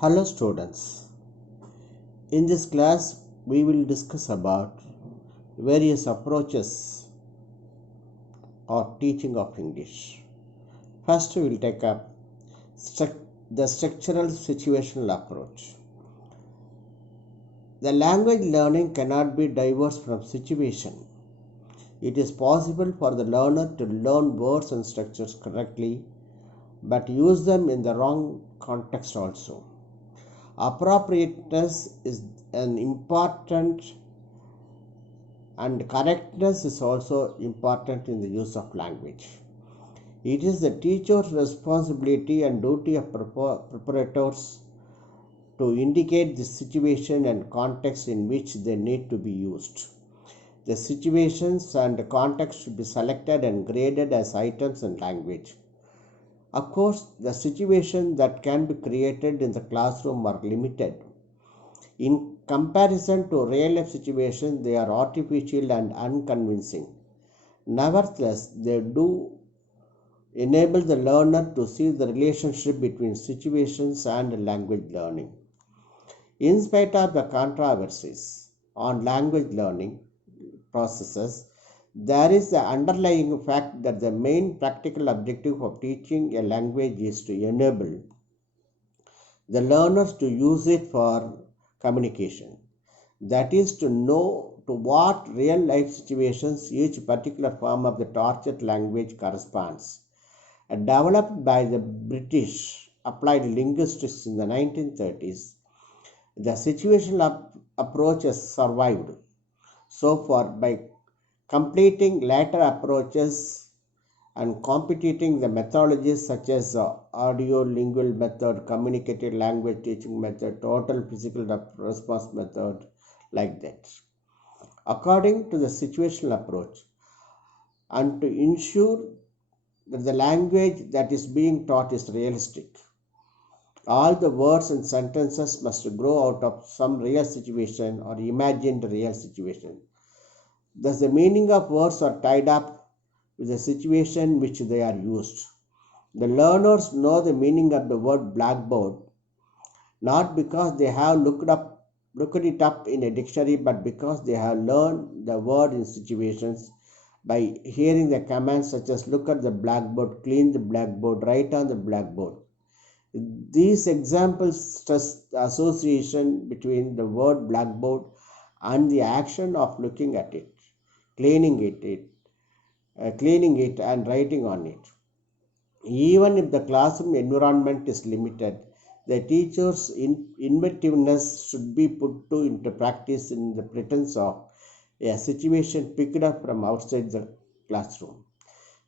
Hello students. In this class we will discuss about various approaches of teaching of English. First we will take up the structural situational approach. The language learning cannot be diverse from situation. It is possible for the learner to learn words and structures correctly but use them in the wrong context also. Appropriateness is an important and correctness is also important in the use of language. It is the teacher's responsibility and duty of preparators to indicate the situation and context in which they need to be used. The situations and the context should be selected and graded as items in language. Of course, the situations that can be created in the classroom are limited. In comparison to real life situations, they are artificial and unconvincing. Nevertheless, they do enable the learner to see the relationship between situations and language learning. In spite of the controversies on language learning processes, there is the underlying fact that the main practical objective of teaching a language is to enable the learners to use it for communication. That is to know to what real life situations each particular form of the tortured language corresponds. Developed by the British applied linguistics in the 1930s, the situational approach has survived so far by completing later approaches and competing the methodologies such as audio lingual method, communicated language teaching method, total physical response method, like that. According to the situational approach, and to ensure that the language that is being taught is realistic, all the words and sentences must grow out of some real situation or imagined real situation. Thus, the meaning of words are tied up with the situation which they are used. The learners know the meaning of the word blackboard not because they have looked it up in a dictionary, but because they have learned the word in situations by hearing the commands such as look at the blackboard, clean the blackboard, write on the blackboard. These examples stress the association between the word blackboard and the action of looking at it, cleaning it and writing on it. Even if the classroom environment is limited, the teacher's inventiveness should be put into practice in the presence of a situation picked up from outside the classroom.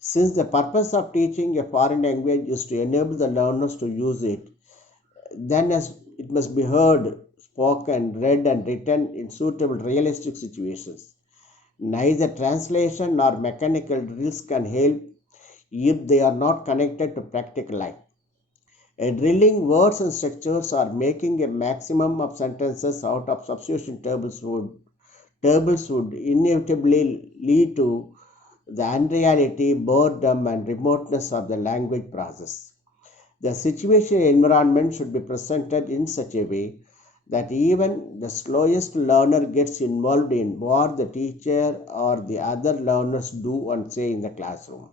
Since the purpose of teaching a foreign language is to enable the learners to use it, then as it must be heard, spoken, read, and written in suitable realistic situations. Neither translation nor mechanical drills can help if they are not connected to practical life. Drilling words and structures or making a maximum of sentences out of substitution tables would inevitably lead to the unreality, boredom, and remoteness of the language process. The situation environment should be presented in such a way that even the slowest learner gets involved in what the teacher or the other learners do and say in the classroom.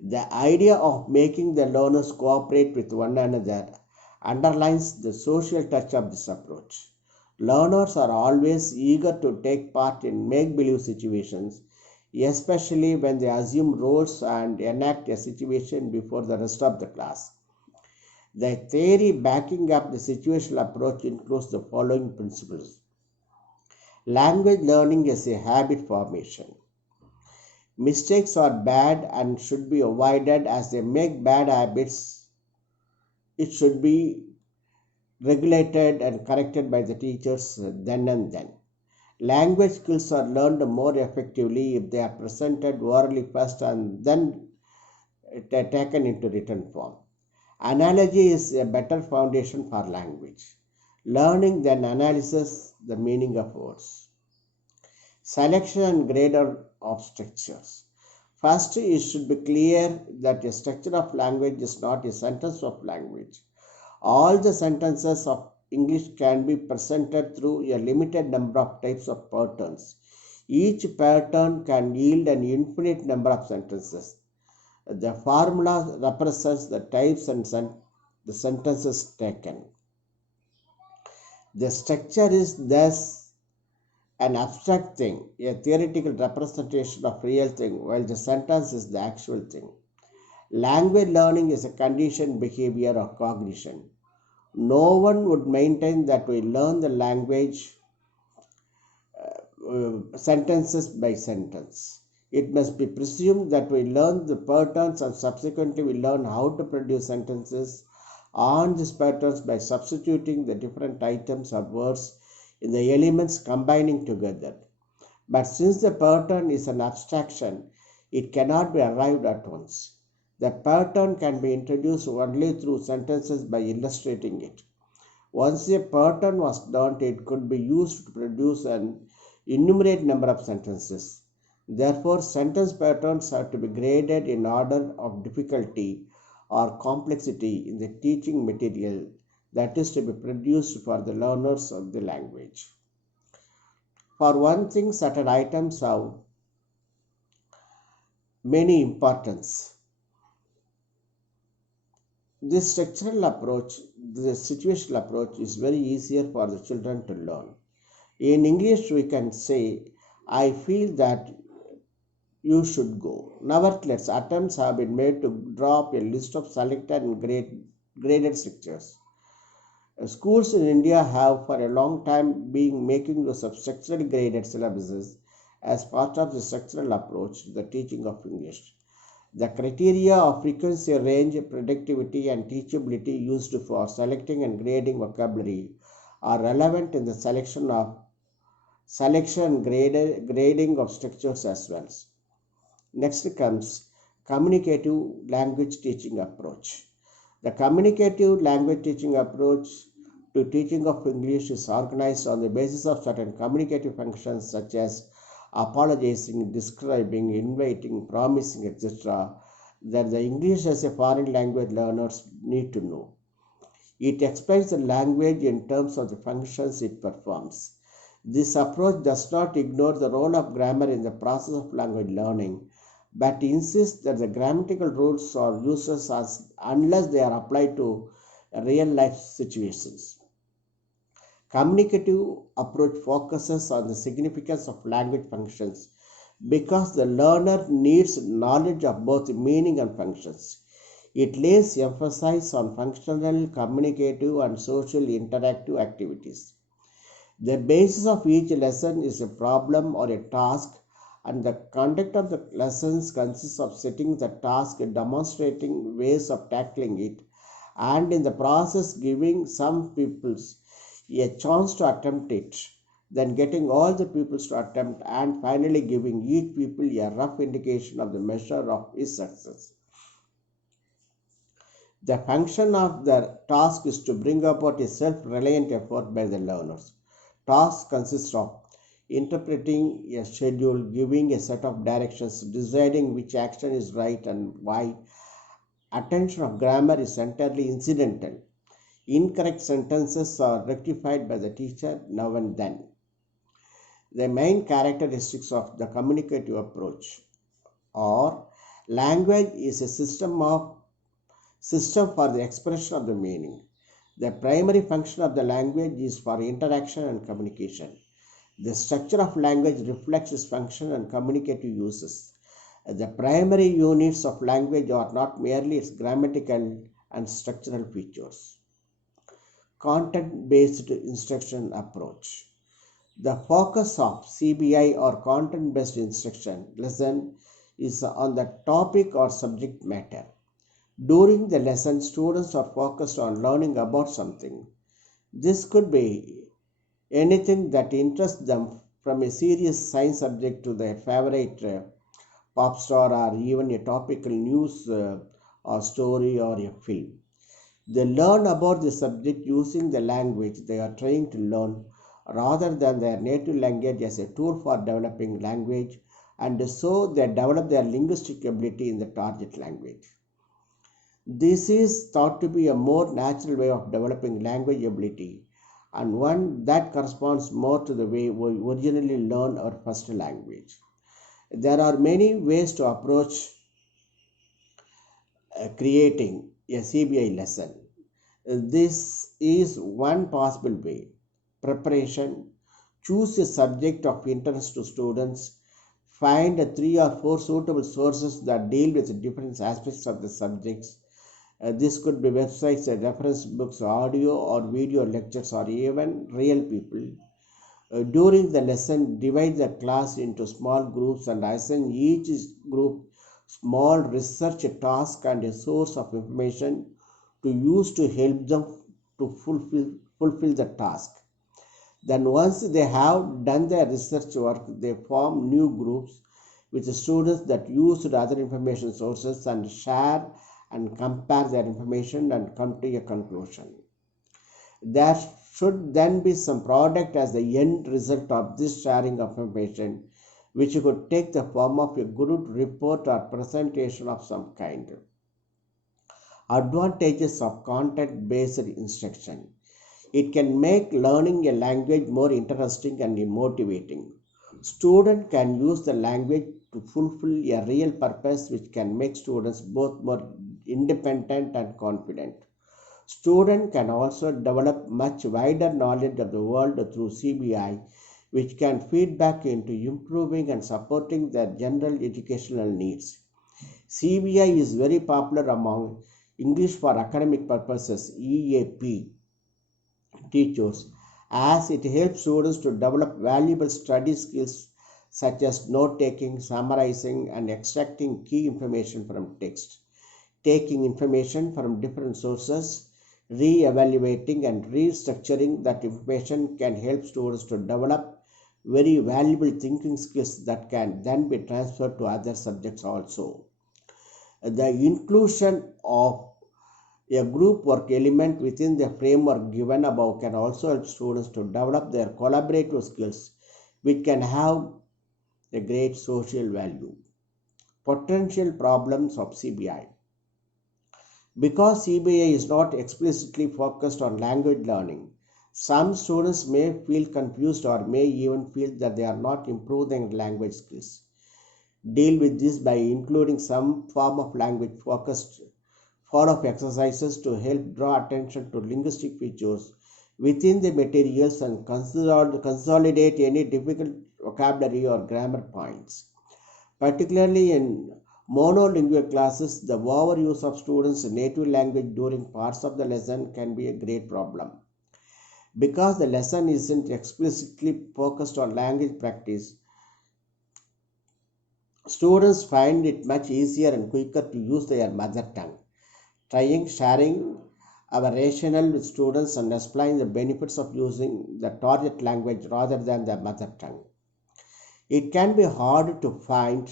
The idea of making the learners cooperate with one another underlines the social touch of this approach. Learners are always eager to take part in make believe situations, especially when they assume roles and enact a situation before the rest of the class. The theory backing up the situational approach includes the following principles. Language learning is a habit formation. Mistakes are bad and should be avoided as they make bad habits. It should be regulated and corrected by the teachers then and then. Language skills are learned more effectively if they are presented orally first and then taken into written form. Analogy is a better foundation for language. Learning then analyzes the meaning of words. Selection and grader of structures. First, it should be clear that a structure of language is not a sentence of language. All the sentences of English can be presented through a limited number of types of patterns. Each pattern can yield an infinite number of sentences. The formula represents the types and the sentences taken. The structure is thus an abstract thing, a theoretical representation of real thing, while the sentence is the actual thing. Language learning is a conditioned behavior or cognition. No one would maintain that we learn the language sentences by sentence. It must be presumed that we learn the patterns and subsequently we learn how to produce sentences on these patterns by substituting the different items or words in the elements combining together. But since the pattern is an abstraction, it cannot be arrived at once. The pattern can be introduced only through sentences by illustrating it. Once a pattern was learnt, it could be used to produce an innumerate number of sentences. Therefore, sentence patterns have to be graded in order of difficulty or complexity in the teaching material that is to be produced for the learners of the language. For one thing, certain items have many importance. This structural approach, the situational approach, is very easier for the children to learn. In English, we can say, I feel that you should go. Nevertheless, attempts have been made to draw up a list of selected and graded structures. Schools in India have for a long time been making use of structurally graded syllabuses as part of the structural approach to the teaching of English. The criteria of frequency, range, predictivity, and teachability used for selecting and grading vocabulary are relevant in the selection and grading of structures as well. Next comes communicative language teaching approach. The communicative language teaching approach to teaching of English is organized on the basis of certain communicative functions such as apologizing, describing, inviting, promising, etc., that the English as a foreign language learners need to know. It explains the language in terms of the functions it performs. This approach does not ignore the role of grammar in the process of language learning, but insists that the grammatical rules are useless unless they are applied to real life situations. Communicative approach focuses on the significance of language functions because the learner needs knowledge of both meaning and functions. It lays emphasis on functional, communicative, and social interactive activities. The basis of each lesson is a problem or a task, and the conduct of the lessons consists of setting the task, demonstrating ways of tackling it, and in the process giving some pupils a chance to attempt it, then getting all the pupils to attempt, and finally giving each pupil a rough indication of the measure of his success. The function of the task is to bring about a self-reliant effort by the learners. Task consists of interpreting a schedule, giving a set of directions, deciding which action is right and why. Attention of grammar is entirely incidental. Incorrect sentences are rectified by the teacher now and then. The main characteristics of the communicative approach are language is a system for the expression of the meaning. The primary function of the language is for interaction and communication. The structure of language reflects its function and communicative uses. The primary units of language are not merely its grammatical and structural features. Content-based instruction approach. The focus of CBI or content-based instruction lesson is on the topic or subject matter. During the lesson, students are focused on learning about something. This could be anything that interests them, from a serious science subject to their favorite pop star, or even a topical news or story or a film. They learn about the subject using the language they are trying to learn rather than their native language as a tool for developing language, and so they develop their linguistic ability in the target language. This is thought to be a more natural way of developing language ability and one that corresponds more to the way we originally learned our first language. There are many ways to approach creating a CBI lesson. This is one possible way. Preparation. Choose a subject of interest to students. Find three or four suitable sources that deal with different aspects of the subjects. This could be websites, reference books, audio or video lectures, or even real people. During the lesson, divide the class into small groups and assign each group small research task and a source of information to use to help them to fulfill the task. Then once they have done their research work, they form new groups with the students that use other information sources and share and compare their information and come to a conclusion. There should then be some product as the end result of this sharing of information, which could take the form of a good report or presentation of some kind. Advantages of content based instruction. It can make learning a language more interesting and motivating. Student can use the language to fulfill a real purpose, which can make students both more independent and confident. Students can also develop much wider knowledge of the world through CBI, which can feed back into improving and supporting their general educational needs. CBI is very popular among English for academic purposes EAP teachers, as it helps students to develop valuable study skills such as note taking, summarizing, and extracting key information from text, taking information from different sources, re-evaluating and restructuring that information can help students to develop very valuable thinking skills that can then be transferred to other subjects also. The inclusion of a group work element within the framework given above can also help students to develop their collaborative skills, which can have a great social value. Potential problems of CBI. Because CBI is not explicitly focused on language learning, some students may feel confused or may even feel that they are not improving language skills. Deal with this by including some form of language focused follow-up exercises to help draw attention to linguistic features within the materials and consolidate any difficult vocabulary or grammar points. Particularly in monolingual classes, the overuse of students' native language during parts of the lesson can be a great problem. Because the lesson isn't explicitly focused on language practice, students find it much easier and quicker to use their mother tongue. Sharing our rationale with students and explain the benefits of using the target language rather than the mother tongue. It can be hard to find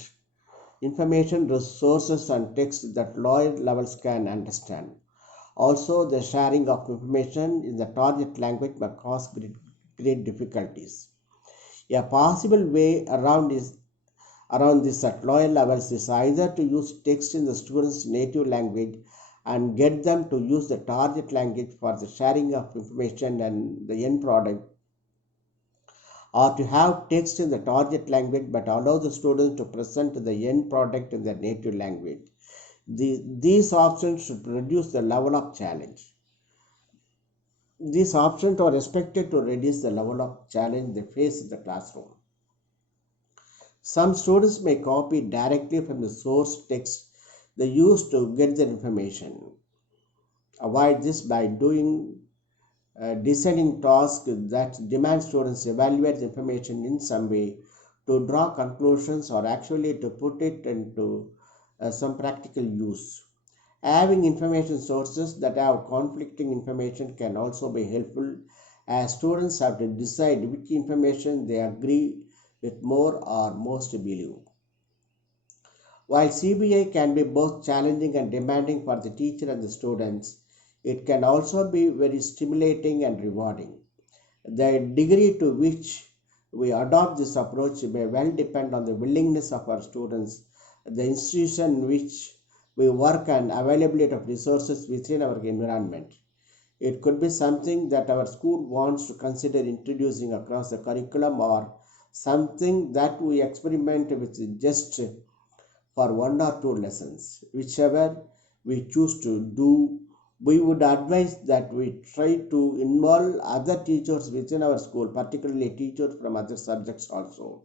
information resources and text that lower levels can understand. Also, the sharing of information in the target language may cause great difficulties. A possible way around this at lower levels is either to use text in the student's native language and get them to use the target language for the sharing of information and the end product, or to have text in the target language but allow the students to present the end product in their native language. These options should reduce the level of challenge. These options are expected to reduce the level of challenge they face in the classroom. Some students may copy directly from the source text they use to get their information. Avoid this by designing tasks that demand students evaluate the information in some way to draw conclusions or actually to put it into some practical use. Having information sources that have conflicting information can also be helpful, as students have to decide which information they agree with more or most believe. While CBI can be both challenging and demanding for the teacher and the students, it can also be very stimulating and rewarding. The degree to which we adopt this approach may well depend on the willingness of our students, the institution in which we work and availability of resources within our environment. It could be something that our school wants to consider introducing across the curriculum, or something that we experiment with just for one or two lessons. Whichever we choose to do, we would advise that we try to involve other teachers within our school, particularly teachers from other subjects also.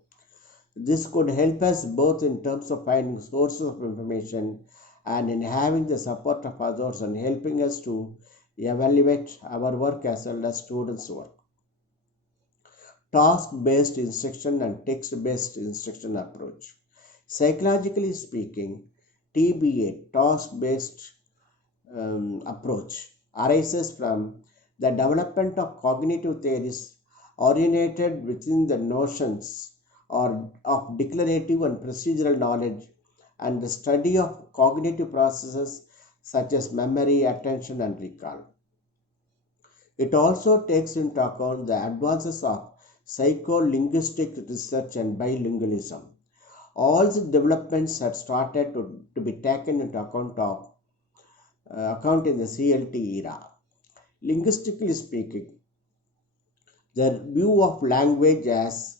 This could help us both in terms of finding sources of information and in having the support of others and helping us to evaluate our work as well as students' work. Task based instruction and text based instruction approach. Psychologically speaking, TBA, task based approach, arises from the development of cognitive theories oriented within the notions or of declarative and procedural knowledge, and the study of cognitive processes such as memory, attention, and recall. It also takes into account the advances of psycholinguistic research and bilingualism. All the developments had started to be taken into account in the CLT era. Linguistically speaking, the view of language as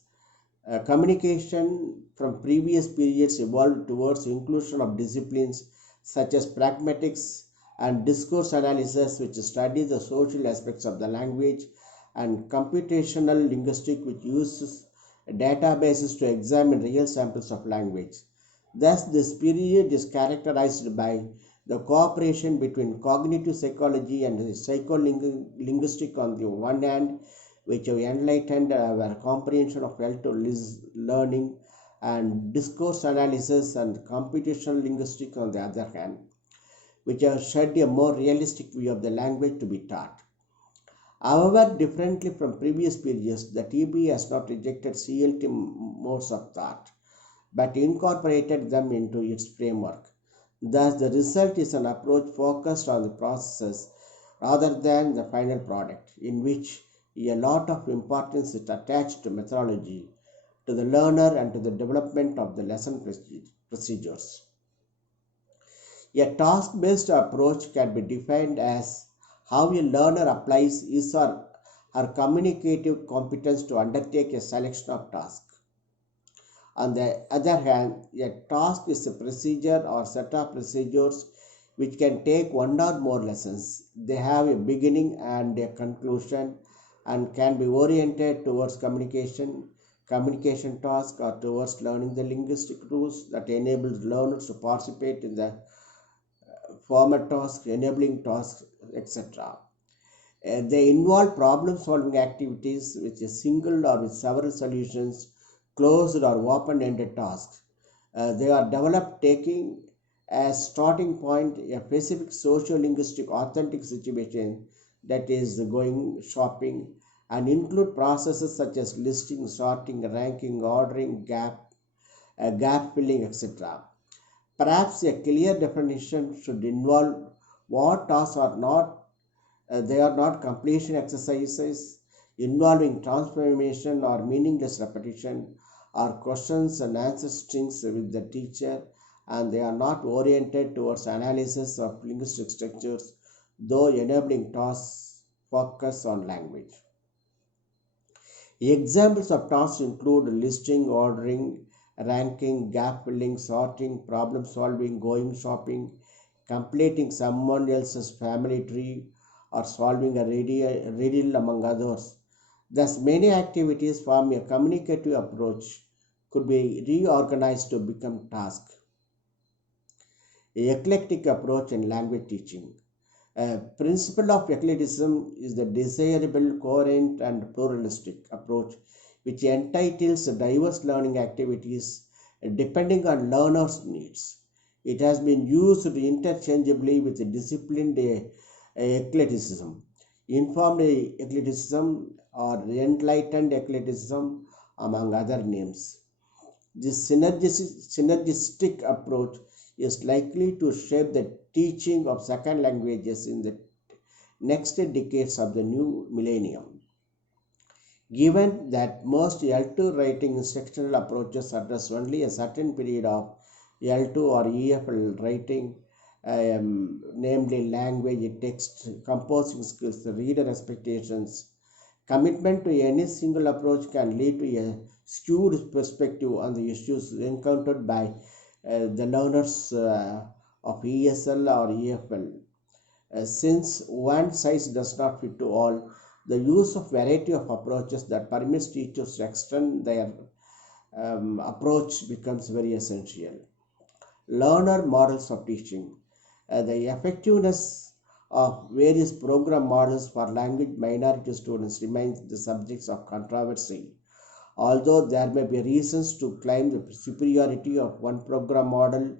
communication from previous periods evolved towards inclusion of disciplines such as pragmatics and discourse analysis, which study the social aspects of the language, and computational linguistics, which uses databases to examine real samples of language. Thus, this period is characterized by the cooperation between cognitive psychology and psycholinguistic on the one hand, which have enlightened our comprehension of learning, and discourse analysis and computational linguistics on the other hand, which have shed a more realistic view of the language to be taught. However, differently from previous periods, the TB has not rejected CLT modes of thought, but incorporated them into its framework. Thus, the result is an approach focused on the processes rather than the final product, in which a lot of importance is attached to methodology, to the learner, and to the development of the lesson procedures. A task based approach can be defined as how a learner applies his or her communicative competence to undertake a selection of tasks. On the other hand, a task is a procedure or set of procedures which can take one or more lessons. They have a beginning and a conclusion, and can be oriented towards communication task, or towards learning the linguistic rules that enable learners to participate in the former tasks, enabling tasks, etc. They involve problem solving activities with a single or with several solutions, closed or open ended tasks. They are developed taking as starting point a specific socio linguistic authentic situation, that is, going shopping, and include processes such as listing, sorting, ranking, ordering, gap filling, etc. Perhaps a clear definition should involve what tasks are not. They are not completion exercises involving transformation or meaningless repetition, or questions and answer strings with the teacher, and they are not oriented towards analysis of linguistic structures, though enabling tasks focus on language. Examples of tasks include listing, ordering, ranking, gap filling, sorting, problem solving, going shopping, completing someone else's family tree, or solving a riddle, among others. Thus, many activities from a communicative approach could be reorganized to become tasks. Eclectic approach in language teaching. A principle of eclecticism is the desirable, coherent, and pluralistic approach, which entitles diverse learning activities depending on learners' needs. It has been used interchangeably with disciplined eclecticism, informed eclecticism, or enlightened eclecticism, among other names. This synergistic approach is likely to shape the teaching of second languages in the next decades of the new millennium. Given that most L2 writing instructional approaches address only a certain period of L2 or EFL writing, namely language, text, composing skills, the reader expectations. Commitment to any single approach can lead to a skewed perspective on the issues encountered by the learners of ESL or EFL. Since one size does not fit to all, the use of variety of approaches that permits teachers to extend their approach becomes very essential. Learner models of teaching. The effectiveness of various program models for language minority students remains the subjects of controversy. Although there may be reasons to claim the superiority of one program model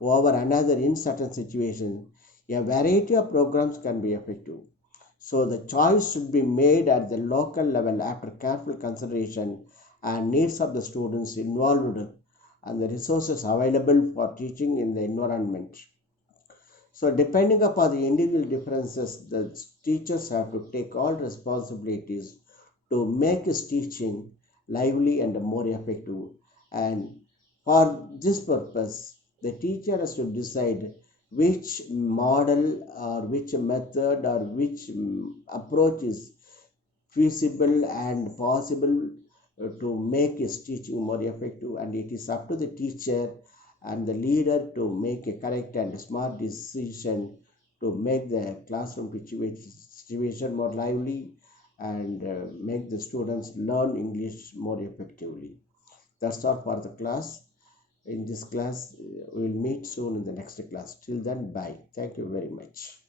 over another in certain situations, a variety of programs can be effective. So the choice should be made at the local level after careful consideration and needs of the students involved and the resources available for teaching in the environment. So depending upon the individual differences, the teachers have to take all responsibilities to make his teaching lively and more effective. And for this purpose, the teacher has to decide which model or which method or which approach is feasible and possible to make his teaching more effective, and it is up to the teacher and the leader to make a correct and smart decision to make the classroom situation more lively and make the students learn English more effectively. That's all for the class. In this class, we will meet soon in the next class. Till then, bye. Thank you very much.